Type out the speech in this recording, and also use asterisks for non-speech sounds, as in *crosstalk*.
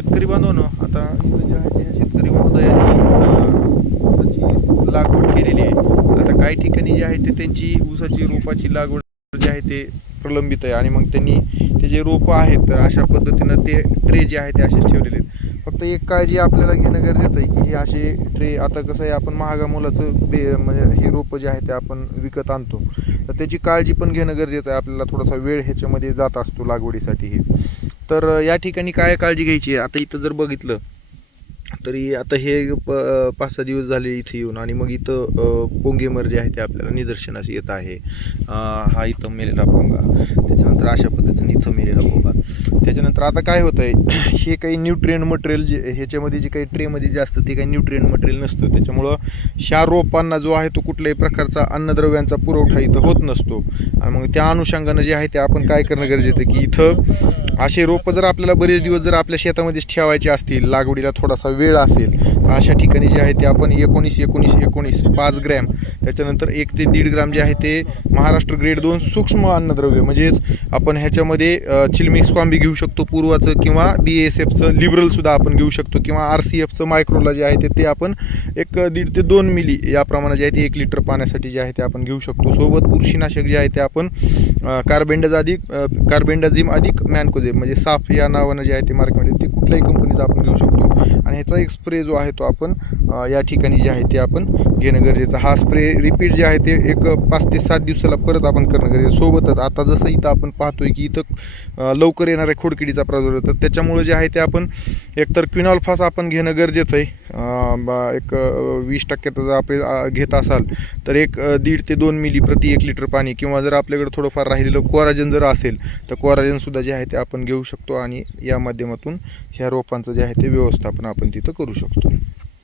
शेतकरी बांधवांनो आता इथं जे आहे ते शेतकरी बांधवांनी लागवड केलेली आहे. आता काही ठिकाणी जे आहे ते त्यांची ऊसाची रोपाची लागवड जे आहे ते प्रलंबित आहे. आणि मग त्यांनी ते जे रोपं आहेत तर अशा पद्धतीनं ते ट्रे जे आहे ते असेच ठेवलेले आहेत. फक्त एक काळजी आपल्याला घेणं गरजेचं आहे की हे असे ट्रे आता कसं आहे आपण महागा मुलाचं बे म्हणजे हे रोपं जे आहे ते आपण विकत आणतो. तर त्याची काळजी पण घेणं गरजेचं आहे. आपल्याला थोडासा वेळ ह्याच्यामध्ये जात असतो लागवडीसाठी हे. तर या ठिकाणी काय काळजी घ्यायची? आहे आता इथं जर बघितलं तरी आता हे प पाच सहा दिवस झाले इथे येऊन आणि मग इथं पोंगेमर जे आहे ते आपल्याला निदर्शनास येत आहे. हा इथं मेलेला पोंगा. त्याच्यानंतर अशा पद्धतीने इथं मेलेला पोंगा. त्याच्यानंतर आता काय होतं आहे *clears throat* हे काही न्यूट्रियन मटेरियल जे ह्याच्यामध्ये जे काही ट्रेमध्ये जे असतं ते काही न्यूट्रियन मटेरियल नसतं. त्याच्यामुळं ह्या रोपांना जो आहे तो कुठल्याही प्रकारचा अन्नद्रव्यांचा पुरवठा इथं होत नसतो. आणि मग त्या अनुषंगानं जे आहे ते आपण काय करणं गरजेचं की इथं असे रोपं जर आपल्याला बरेच दिवस जर आपल्या शेतामध्येच ठेवायचे असतील लागवडीला थोडासा वेळ असेल अशा ठिकाणी जे आहे ते आपण एकोणीस एकोणीस एकोणीस पाच ग्रॅम. त्याच्यानंतर एक ते दीड ग्राम जे आहे ते महाराष्ट्र ग्रेड दोन सूक्ष्म अन्नद्रव्य. म्हणजेच आपण ह्याच्यामध्ये चिलमिक्स कॉम्बी घेऊ शकतो पूर्वाचं किंवा बी एस एफचं लिबरलसुद्धा आपण घेऊ शकतो किंवा आर सी एफचं मायक्रोला जे आहे ते ते आपण एक दीड ते दोन मिली या प्रमाणात जे आहे ते एक लिटर पाण्यासाठी जे आहे ते आपण घेऊ शकतो. सोबत बुरशीनाशक जे आहे ते आपण कार्बेंडज अधिक कार्बेंडाझिम अधिक मॅनकोझेम म्हणजे साफ या नावानं जे आहे ते मार्केटमध्ये ते कुठल्याही कंपनीचा आपण घेऊ शकतो. आणि ह्याचा एक स्प्रे जो आहे तो आपण या ठिकाणी जे आहे ते आपण घेणं गरजेचं हा स्प्रे रिपीट जे आहे ते एक पाच ते सात दिवसाला परत आपण करणं गरजेचं सोबतच आता जसं इथं आपण पाहतोय की इथं लवकर येणाऱ्या खोडकिडीचा प्रादुर्भाव तर त्याच्यामुळे जे आहे ते आपण एकतर क्विनॉल्फास आपण घेणं गरजेचं आहे. एक वीस टक्क्याचं जर आपण घेत असाल तर एक दीड ते दोन मिली प्रति एक लिटर पाणी किंवा जर आपल्याकडे थोडंफार राहिलेलं कोराजन जर असेल तर कोराजनसुद्धा जे आहे ते आपण घेऊ शकतो आणि या माध्यमातून ह्या रोपांचं जे आहे ते व्यवस्थापन आपण तिथं करू शकतो.